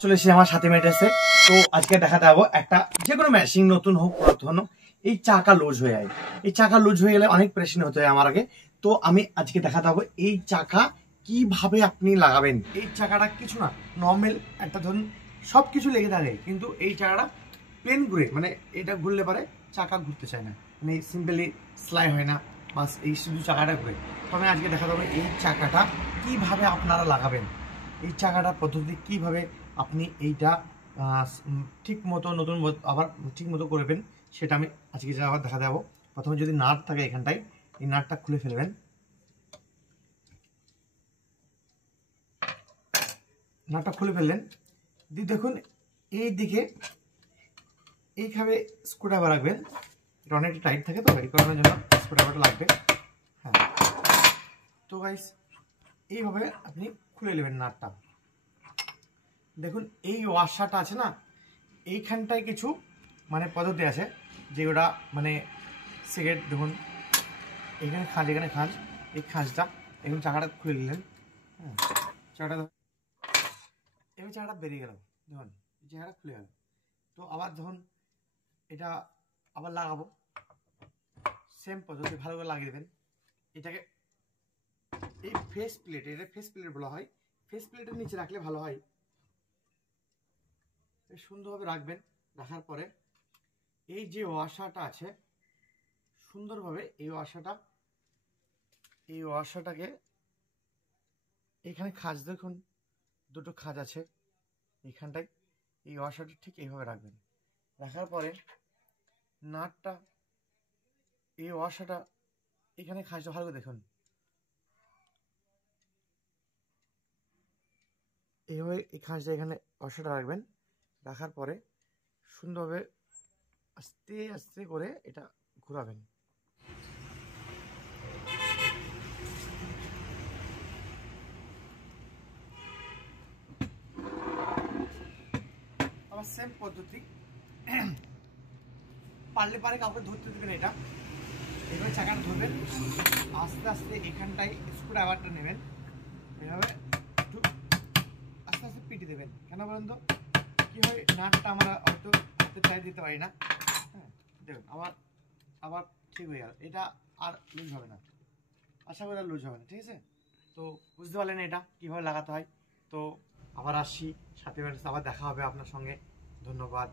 চলে এসে আমার সাথে মেটেছে। তো আজকে দেখা যাবো একটা যে কোনো মেশিন নতুন হোক পুরাতন হোক, এই চাকা লুজ হয়ে যায়। এই চাকা লুজ হয়ে গেলে অনেক প্রেশান হতে হয় আমার আগে। তো আমি আজকে দেখা যাবো এই চাকা কিভাবে আপনি লাগাবেন। এই চাকাটা কিছু না, নর্মাল একটা ধরুন সব কিছু লেগে থাকে, কিন্তু এই চাকাটা প্লেন ঘুরে, মানে এটা ঘুরলে পারে চাকা ঘুরতে চায় না, মানে সিম্পলি সেলাই হয় না, বাস এই শুধু চাকাটা ঘুরে। তো আমি আজকে দেখা যাবো এই চাকাটা কিভাবে আপনারা লাগাবেন, এই চাকাটার পদ্ধতি কিভাবে আপনি এইটা ঠিক মতো নতুন আবার ঠিক মতো করবেন, সেটা আমি আজকে আবার দেখা দেবো। প্রথমে যদি নাট থাকে এখানটায়, এই নাটটা খুলে ফেলবেন। নাটটা খুলে ফেললেন, দিয়ে দেখুন এই দিকে এইভাবে স্ক্রুড্রাইভার রাখবেন। এটা অনেকটা টাইট থাকে, তো এই কারণের জন্য স্ক্রুড্রাইভারটা লাগবে। হ্যাঁ, তো গাইস এইভাবে আপনি খুলে নেবেন নাটটা। দেখুন এই ওয়াশাটা আছে না, এইখানটায় কিছু মানে পদ্ধতি আছে যেগুলা মানে সিগারেট, দেখুন এখানে খাঁজ, এখানে খাঁজ, এই খাঁজটা এখন চাকাটা খুলে নিলেন। হ্যাঁ, চাকাটা এবার চাকাটা বেরিয়ে গেল, দেখুন চাকাটা খুলে গেল। তো আবার যখন এটা আবার লাগাবো, সেম পদ্ধতি ভালো করে লাগিয়ে দেবেন। এটাকে এই ফেস প্লেট, এটা ফেস প্লেট বলা হয়, ফেস প্লেটের নিচে রাখলে ভালো হয়। সুন্দরভাবে রাখবেন। রাখার পরে এই যে ওয়াশাটা আছে, সুন্দরভাবে এই ওয়াশাটাকে এখানে খাঁজ, দেখুন দুটো খাঁজ আছে এইখানটায়, এই ওয়াশাটা ঠিক এইভাবে রাখবেন। রাখার পরে নাটটা এই ওয়াশাটা এখানে খাঁজটা ভালো করে দেখুন, এইভাবে এই খাঁজটা এখানে ওয়াশাটা রাখবেন। রাখার পরে সুন্দরভাবে আস্তে আস্তে করে এটা ঘোরাবেন। আবার সেম পদ্ধতি, পারলে পারে কাউকে ধরতে দেবেন। এটা এইভাবে চাকাটা ধরবেন, আস্তে আস্তে এখানটায় স্ক্রুড্রাইভারটা নেবেন, এইভাবে একটু আস্তে আস্তে পিটে দেবেন। কেন বলেন তো, কী হয় নাটটা আমরা হয়তো হাতে চাই দিতে পারি না। হ্যাঁ, দেখুন আবার ঠিক হয়ে গেল, এটা আর লুজ হবে না, আশা করি আর লুজ হবে না। ঠিক আছে, তো বুঝতে পারলেন এটা কীভাবে লাগাতে হয়। তো আবার আসছি সাথে, আবার দেখা হবে আপনার সঙ্গে। ধন্যবাদ।